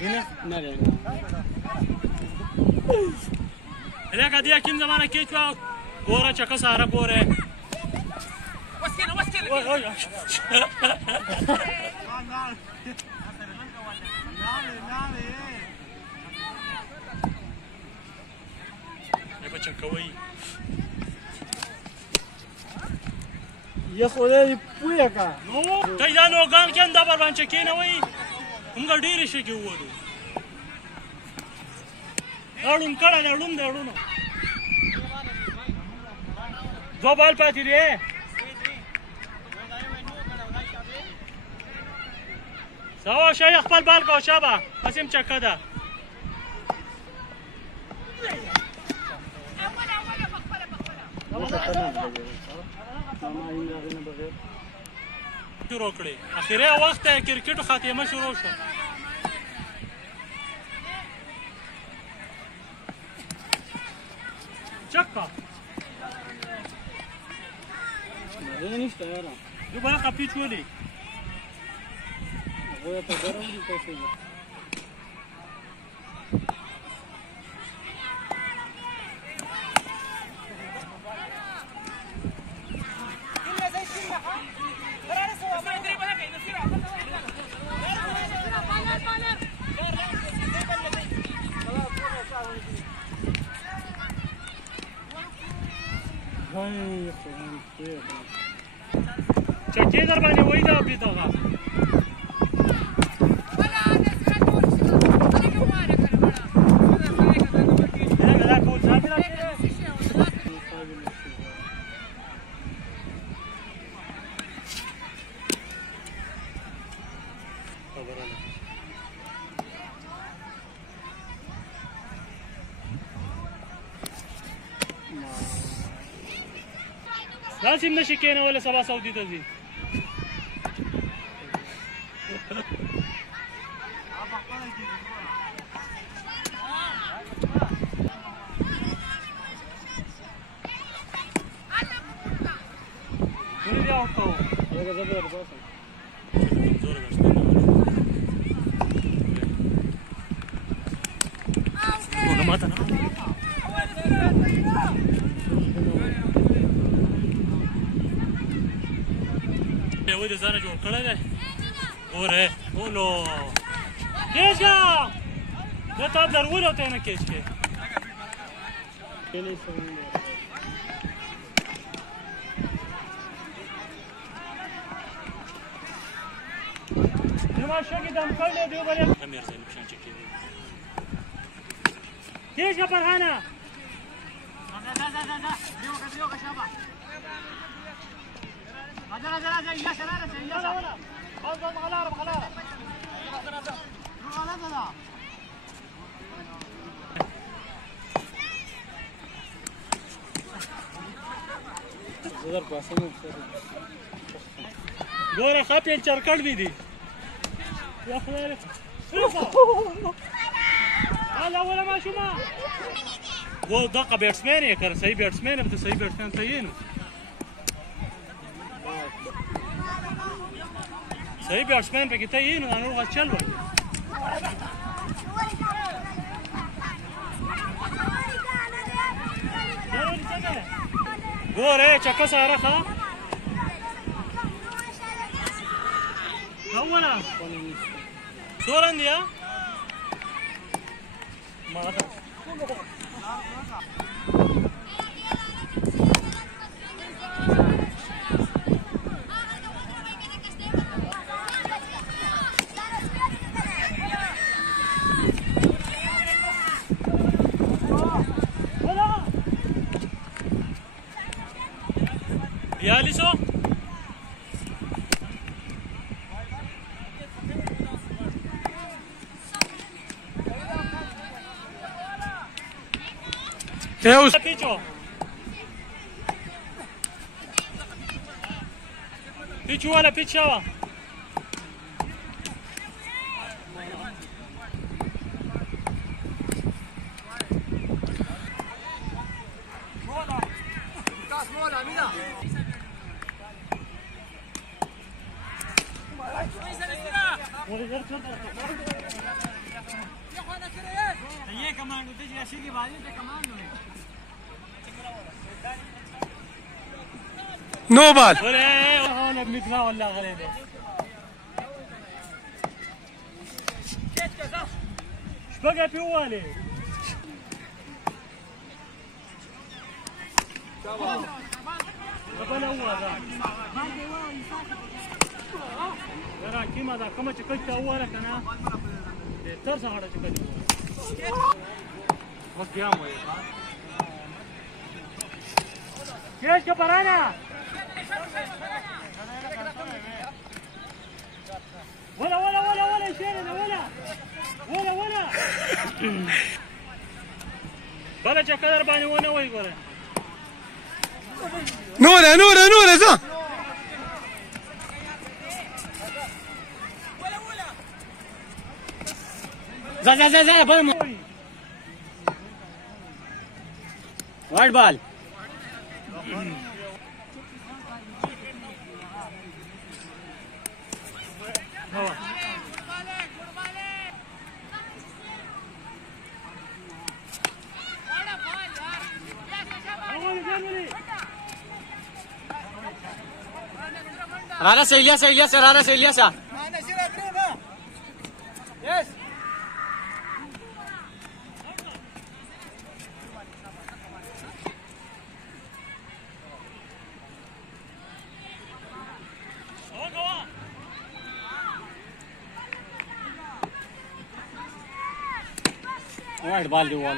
هنا؟ نه هلاك دي كم زمان كيتوا غورا چکا سارا غوره وسكينه يبقى چکوي يا خدای پویا کا نو تای نو ګان کې انده پر باندې کې نه وای موږ ډېر شي کې وورو اړون کړه اړون دې اړون دو بال پاتې دي سوا شي خپل بال کو شابه قسم چکه ده شروع کړي اخیری وخت کرکټ خاتمه شروع شو چکا نه نشته یاره یو بل کپی چولی هغه ته ګرم دي تاسو چکې در باندې وای دا بي دغه داسې نشي کېنولی سبا سعودي ته ځي یو د ځانه جوړ کړی دی ګوره اولو کېږه دا تا درولو ته نه کېج کې زما شګې دم کړی دی بلې امیر زینب شان چې کېږي کېږه فرحانه دیوګه شابه هذا يا شرارة يا ولا خلاص غلارة غلارة غلارة زر پاسه ګوره خپل چرکټ دی دی یا خدای هلا ولا ما شو ما هو دقه بیټسمن یې کړ صحیح بیټسمن به صحیح بیټسمن ته یې نو صحیح بیټسمن پکې ته یې نو نور غا چل وکړي ګوره چکه ساره ښه اوله څو رن دي ماته يا لسو Teus Picho Pichu wala pichawa نو بال ولا بنقرا ولا غريبه ايش بقى في والي قبل اول ترى كيما ذا كما تكلت اولك انا ترسى على تكلت بس يا موي كيش كبرانا ولا شيرنا ولا بلا چکر باندې ونه وای ګوره نور زا بام وايد بال Rara se Ilyasa. Yes. Right ball di wall.